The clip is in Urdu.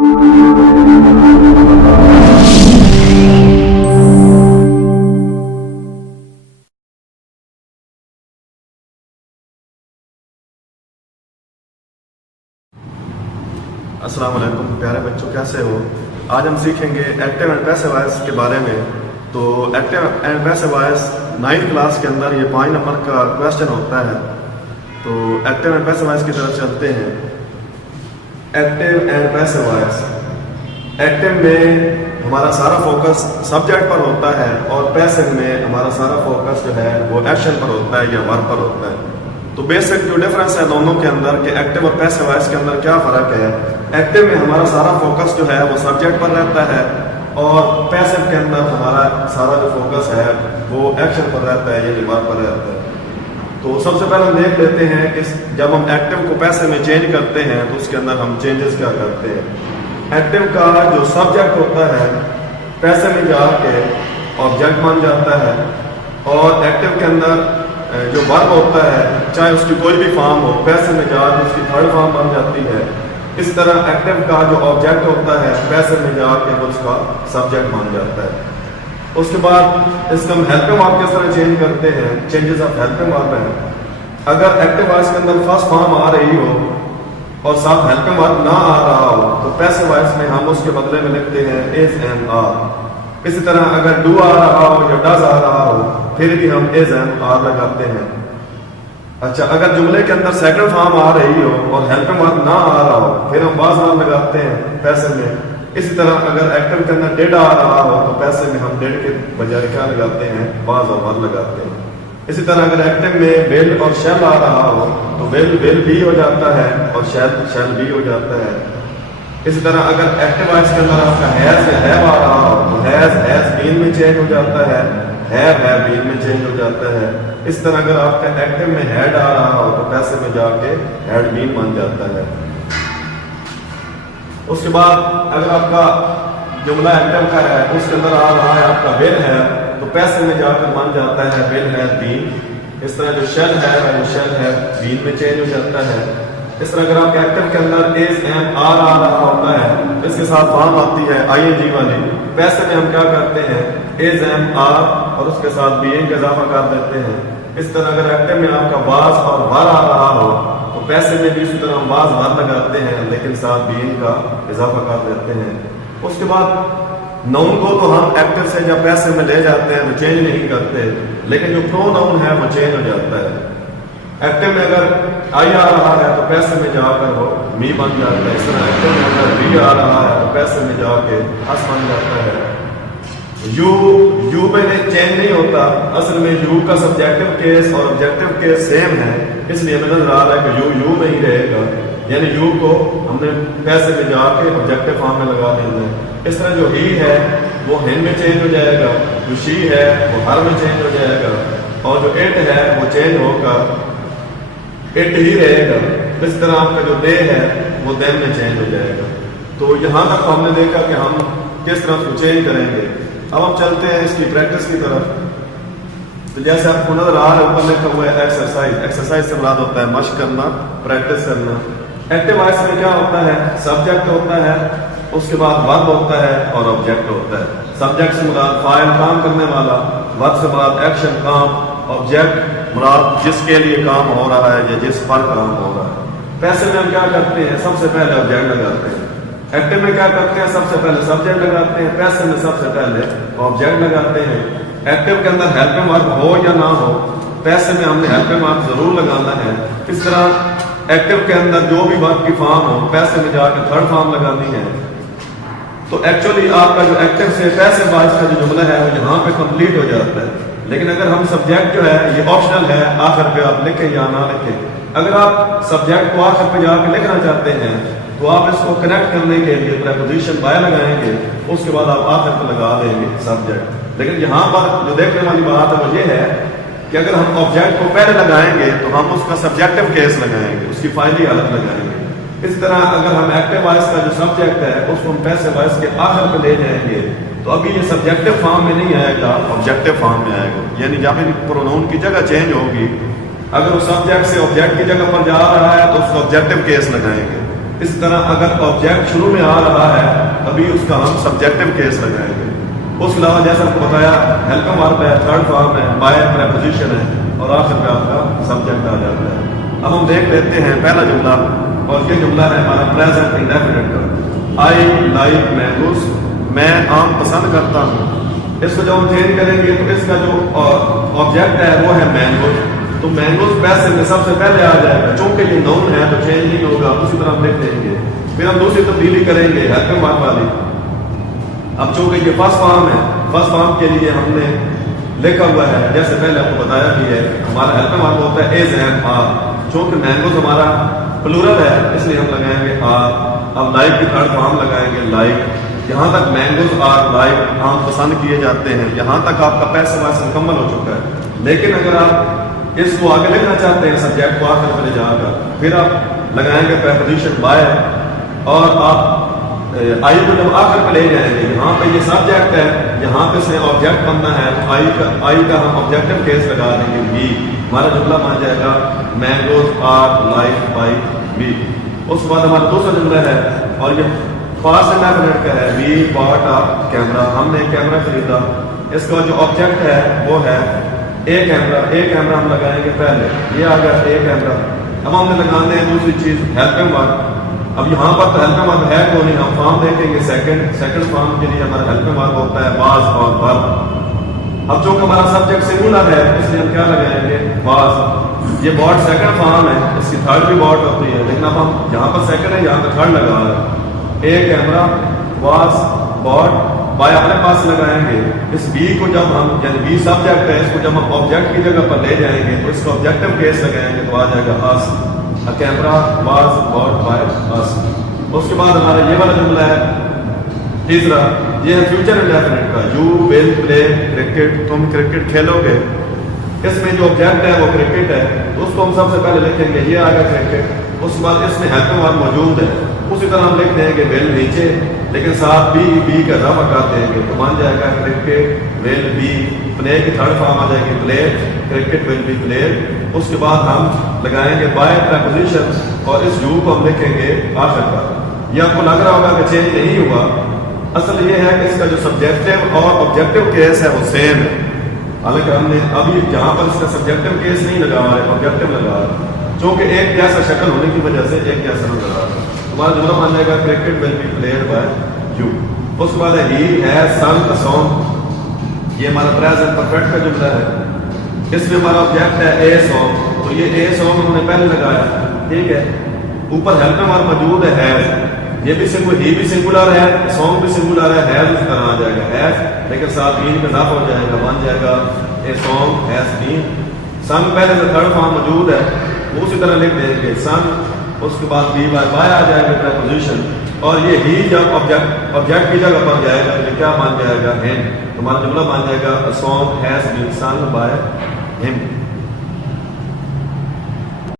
السلام علیکم پیارے بچوں، کیسے ہو؟ آج ہم سیکھیں گے ایکٹیو اینڈ پیسو وائس کے بارے میں۔ تو active and passive voice 9th class کے اندر یہ 5 نمبر کا کویشچن ہوتا ہے۔ تو ایکٹیو اینڈ پیسو وائس کی طرف چلتے ہیں۔ Active and passive voice, active میں ہمارا سارا فوکس سبجیکٹ پر ہوتا ہے اور پیسو میں ہمارا سارا فوکس جو ہے وہ ایکشن پر ہوتا ہے یا ورب پر ہوتا ہے۔ تو بیسک جو ڈفرینس ہے دونوں کے اندر کہ ایکٹیو اور پیسو وائس کے اندر کیا فرق ہے، ایکٹیو میں ہمارا سارا فوکس جو ہے وہ سبجیکٹ پر رہتا ہے اور پیسو کے اندر ہمارا سارا جو فوکس ہے وہ ایکشن پر رہتا ہے یعنی ورب پر رہتا ہے۔ تو سب سے پہلے ہم دیکھ لیتے ہیں کہ جب ہم ایکٹیو کو پیسو میں چینج کرتے ہیں تو اس کے اندر ہم چینجز کیا کرتے ہیں۔ ایکٹیو کا جو سبجیکٹ ہوتا ہے پیسو میں جا کے آبجیکٹ بن جاتا ہے، اور ایکٹیو کے اندر جو ورب ہوتا ہے چاہے اس کی کوئی بھی فارم ہو پیسو میں جا کے اس کی تھرڈ فارم بن جاتی ہے۔ اس طرح ایکٹیو کا جو آبجیکٹ ہوتا ہے پیسو میں جا کے اس کا سبجیکٹ بن جاتا ہے۔ اس کے بعد اس کا ہم ہیلپنگ ورب کس طرح چینج کرتے ہیں، چینجز آف ہیلپنگ ورب ہیں۔ اگر ایکٹیو وائس کے اندر فرسٹ فارم آ رہی ہو اور ساتھ ہیلپنگ ورب نہ آ رہا ہو تو پیسو وائس میں ہم اس کے بدلے میں لکھتے ہیں از اینڈ آر۔ اسی طرح اگر ڈو آ رہا ہو یا ڈز آ رہا ہو پھر بھی ہم از اینڈ آر لگاتے ہیں۔ اچھا، اگر جملے کے اندر سیکنڈ فارم آ رہی ہو اور ہیلپنگ ورب نہ آ رہا ہو پھر ہم واز آر لگاتے ہیں پیسو میں۔ اسی طرح اگر ایکٹیو کے اندر ڈیڈ آ رہا ہو تو پیسو میں ہم ڈیڈ کے بجائے کیا لگاتے ہیں، واز اور ور لگاتے ہیں۔ اسی طرح اگر ایکٹیو میں ویل اور شیل آ رہا ہو تو ویل بھی ہو جاتا ہے اور شیل بھی ہو جاتا ہے۔ اسی طرح اگر ایکٹیو وائس کے اندر آپ کا ہیز یا ہیو آ رہا ہو تو ہیز بین میں چینج ہو جاتا ہے، ہیو بین میں چینج ہو جاتا ہے۔ اس طرح اگر آپ کا ایکٹیو میں ہیڈ آ رہا ہو تو پیسو میں جا کے ہیڈ بین بن جاتا ہے۔ اس کے بعد اگر آپ کا جملہ ایکٹیو کا ہے اس کے اندر آ رہا ہے آپ کا ول ہے تو پیسو میں جا کر بن جاتا ہے ول ہے بین۔ اس طرح جو شیل ہے وہ شیل ہے بین میں چینج ہو جاتا ہے۔ اس طرح اگر آپ کے ایکٹیو کے اندر از ایم آر آ رہا ہوتا ہے اس کے ساتھ فارم آتی ہے آئی این جی والی، پیسو میں ہم کیا کرتے ہیں از ایم آر اور اس کے ساتھ بینگ کا اضافہ کر دیتے ہیں۔ اس طرح اگر ایکٹیو میں آپ کا واز اور ور آ رہا ہو تو پیسو میں بھی اسی طرح ہم واز ور لگاتے ہیں لیکن ساتھ بینگ کا اضافہ کر دیتے ہیں۔ اس کے بعد نون کو تو ہم ایکٹیو سے جب پیسو میں لے جاتے ہیں تو چینج نہیں کرتے، لیکن جو پرو نون ہے وہ چینج ہو جاتا ہے۔ ایکٹیو میں اگر آئی آ رہا ہے تو پیسو میں جا کر وہ می بن جاتا ہے۔ اس طرح ایکٹیو میں اگر وی آ رہا ہے تو پیسو میں جا کے اس بن جاتا ہے۔ یو میں چینج نہیں ہوتا، اصل میں یو کا سبجیکٹو کیس اور آبجیکٹو کیس سیم ہے، اس لیے ہمیں نظر آ رہا ہے کہ یو میں ہی رہے گا، یعنی یو کو ہم نے پیسو میں جا کے آبجیکٹو فارم میں لگا دینا ہے۔ اس طرح جو ہی ہے وہ ہن میں چینج ہو جائے گا، جو شی ہے وہ ہر میں چینج ہو جائے گا، اور جو اٹ ہے وہ چینج ہوگا اٹ ہی رہے گا۔ اس طرح آپ کا جو دے ہے وہ دین میں چینج ہو جائے گا۔ تو یہاں تک ہم نے دیکھا کہ ہم کس طرح کو چینج کریں گے۔ اب ہم چلتے ہیں اس کی پریکٹس کی طرف۔ تو جیسے آپ کو نظر آ رہا ہے اوپر لکھا ہوا ہے ایکسرسائز سے مراد ہوتا ہے مشق کرنا، پریکٹس کرنا۔ ایکٹیو وائس میں کیا ہوتا ہے، سبجیکٹ ہوتا ہے، اس کے بعد ورب ہوتا ہے اور آبجیکٹ ہوتا ہے۔ سبجیکٹ سے مراد فاعل کام کرنے والا، ورب سے مراد ایکشن کام، آبجیکٹ مراد جس کے لیے کام ہو رہا ہے یا جس پر کام ہو رہا ہے۔ پیسے میں ہم کیا کرتے ہیں، سب سے پہلے آبجیکٹ لگاتے ہیں۔ ایکٹیو میں کیا کرتے ہیں، سب سے پہلے سبجیکٹ لگاتے ہیں، پیسے میں سب سے پہلے آبجیکٹ لگاتے ہیں۔ ایکٹیو کے اندر ہیلپنگ ورب ہو یا نہ ہو، پیسے میں ہم نے ہیلپنگ ورب ضرور لگانا ہے۔ اس طرح ایکٹیو کے اندر جو بھی ورب کی فارم ہو پیسے میں جا کے تھرڈ فارم لگانی ہے۔ تو ایکچولی آپ کا جو ایکٹیو سے پیسے وائس کا جو جملہ ہے وہ یہاں پہ کمپلیٹ ہو جاتا ہے، لیکن اگر ہم سبجیکٹ جو ہے یہ آپشنل ہے، آخر پہ آپ لکھیں یا نہ لکھیں۔ اگر آپ سبجیکٹ کو آخر پہ جا کے لکھنا چاہتے ہیں تو آپ اس کو کنیکٹ کرنے کے لیے پریپوزیشن بائی لگائیں گے، اس کے بعد آپ آخر پہ لگا دیں گے سبجیکٹ۔ لیکن یہاں پر جو دیکھنے والی بات ہے وہ یہ ہے کہ اگر ہم آبجیکٹ کو پہلے لگائیں گے تو ہم اس کا سبجیکٹو کیس لگائیں گے، اس کی فائلی حالت لگائیں گے۔ اس طرح اگر ہم ایکٹیو وائس کا جو سبجیکٹ ہے اس کو ہم پیسو وائس کے آخر پہ لے جائیں گے تو ابھی یہ سبجیکٹو فارم میں نہیں آئے گا، آبجیکٹو فارم میں آئے گا، یعنی جب پرونون کی جگہ چینج ہوگی، اگر وہ سبجیکٹ سے آبجیکٹ کی جگہ پر جا رہا ہے تو اس کو آبجیکٹو کیس لگائیں گے، اس طرح اگر آبجیکٹ شروع میں آ رہا ہے ابھی اس کا ہم سبجیکٹو کیس لگائیں گے. اس کے علاوہ جیسا آپ کو بتایا ہیلپنگ ورب ہے, تھرڈ فارم ہے, بائی پریپوزیشن ہے, اور آخر پہ آپ کا سبجیکٹ آ جاتا ہے. اب ہم دیکھ لیتے ہیں پہلا جملہ, اور یہ جملہ ہے ہمارا پریزنٹ انڈیفینٹ کا. آئی لائک مینگوز, میں آم پسند کرتا ہوں. اس کو جب ہم چینج کریں گے تو اس کا جو آبجیکٹ ہے وہ ہے مینگوز, تو مینگوز پیسے میں سب سے پہلے آ جائے گا. چونکہ یہ نون ہے تو چینج نہیں ہوگا, اسی طرح ہم لکھ دیں گے. پھر ہم دوسری تبدیلی کریں گے ہیلپنگ ورب والی. اب چونکہ یہ فرسٹ فارم ہے, فرسٹ فارم کے لیے ہم نے لکھا ہوا ہے جیسے پہلے آپ کو بتایا بھی ہے, ہمارا ہیلپنگ ورب ہوتا ہے از اینڈ آر. چونکہ مینگوز ہمارا پلورل ہے اس لیے ہم لگائیں گے آر. اب لائک کی تھرڈ فارم لگائیں گے لائک. یہاں تک مینگوز آر لائک عام پسند کیے جاتے ہیں, یہاں تک آپ کا پیسے ویسے مکمل ہو چکا ہے. لیکن اگر آپ اس کو آگے لکھنا چاہتے ہیں سبجیکٹ کو آخر پہ لے جا کر, پھر آپ لگائیں گے پریپوزیشن بائی, اور آپ آئی کو جب آخر پہ لے جائیں گے, یہاں پہ یہ سبجیکٹ ہے, یہاں پہ سے آبجیکٹ بننا ہے, تو آئی کا ہم آبجیکٹو کیس لگا دیں گے بی. ہمارا جملہ بن جائے گا مینگوز آر لائک بائی بی. اس کے بعد ہمارا دوسرا جملہ ہے, اور یہ پاسٹ انڈیفینٹ کا ہے, وی باٹ اے کیمرا, ہم نے کیمرا خریدا. اس کا جو آبجیکٹ ہے وہ ہے اے کیمرا. اے کیمرا ہم لگائیں گے پہلے, یہ آ گیا اے کیمرا. اب ہم نے لگانے ہیں دوسری چیز ہیلپنگ ورب. اب یہاں پر تو ہیلپنگ ورب ہے تو نہیں, ہم فارم دیکھیں گے سیکنڈ فارم کے لیے ہمارا ہیلپنگ ورب ہوتا ہے واز اور ورب. اب چونکہ ہمارا سبجیکٹ سنگولر ہے اس لیے ہم کیا لگائیں گے واز. یہ باٹ سیکنڈ فارم ہے, اس کی تھرڈ بھی باٹ ہوتی ہے, لیکن اب ہم یہاں پر سیکنڈ ہے یہاں پہ تھرڈ لگا رہے ہیں. A camera was bought by اپنے پاس لگائیں گے. اس بی کو جب ہم یعنی بی سبجیکٹ ہے, اس کو جب ہم آبجیکٹ کی جگہ پر لے جائیں گے تو اس کو آبجیکٹو کیس لگائیں گے تو آ جائے گا اس. کیمرا واز باٹ بائی اس. اس کے بعد ہمارا یہ والا جملہ ہے تیسرا, یہ ہے فیوچر انڈیفینٹ کا. یو ول پلے کرکٹ, تم کرکٹ کھیلو گے. اس میں جو آبجیکٹ ہے وہ کرکٹ ہے, تو اس کو ہم سب سے پہلے لکھیں گے یہ آ گیا کرکٹ. اس کے بعد اس میں ہیلپنگ ورب موجود ہے, اسی طرح ہم لکھ دیں گے ول نیچے, لیکن ساتھ بی کا اضافہ کر دیں گے تو بن جائے گا کرکٹ ول بی. پلے کی تھرڈ فارم آ جائے گی played, cricket will be played. اس کے بعد ہم لگائیں گے بائی پریپوزیشن, اور اس یو کو ہم لکھیں گے آخر پر. یہ آپ کو لگ رہا ہوگا کہ چینج نہیں ہوا. اصل یہ ہے کہ اس کا جو سبجیکٹو اور آبجیکٹو کیس ہے وہ سیم ہے, حالانکہ ہم نے ابھی جہاں پر اس کا سبجیکٹو کیس نہیں لگا رہا ہے آبجیکٹو لگا رہا ہے, چونکہ ایک جیسا شکل ہونے کی وجہ سے ایک جیسا نظر آ رہا ہے. ہمارا جملہ مان جائے گا cricket will be played by you. اس کے بعد ہے ہی ہیز سنگ اے سانگ, یہ ہمارا پریزنٹ پرفیکٹ کا جملہ ہے. اس میں ہمارا آبجیکٹ ہے اے سانگ, تو یہ اے سانگ ہم نے پہلے لگایا, ٹھیک ہے. اوپر ہیلپنگ ورب موجود ہے ہیز, یہ بھی ہی بھی سنگولر ہے, سانگ بھی سنگولر ہے, ہیز اس طرح آ جائے گا ہیز, لیکن ساتھ بین کا اضافہ ہو جائے گا, بن جائے گا اے سانگ ہیز بین. سنگ پہلے سے تھرڈ فارم موجود ہے, اسی طرح لکھ دیں گے سنگ. اس کے بعد بی بائی بائی آ جائے گا پریپوزیشن, اور یہ ہی جب آبجیکٹ کی جگہ پر جائے گا تو کیا بن جائے گا ہم. ہمارا جملہ بن جائے گا a song has been sung by him.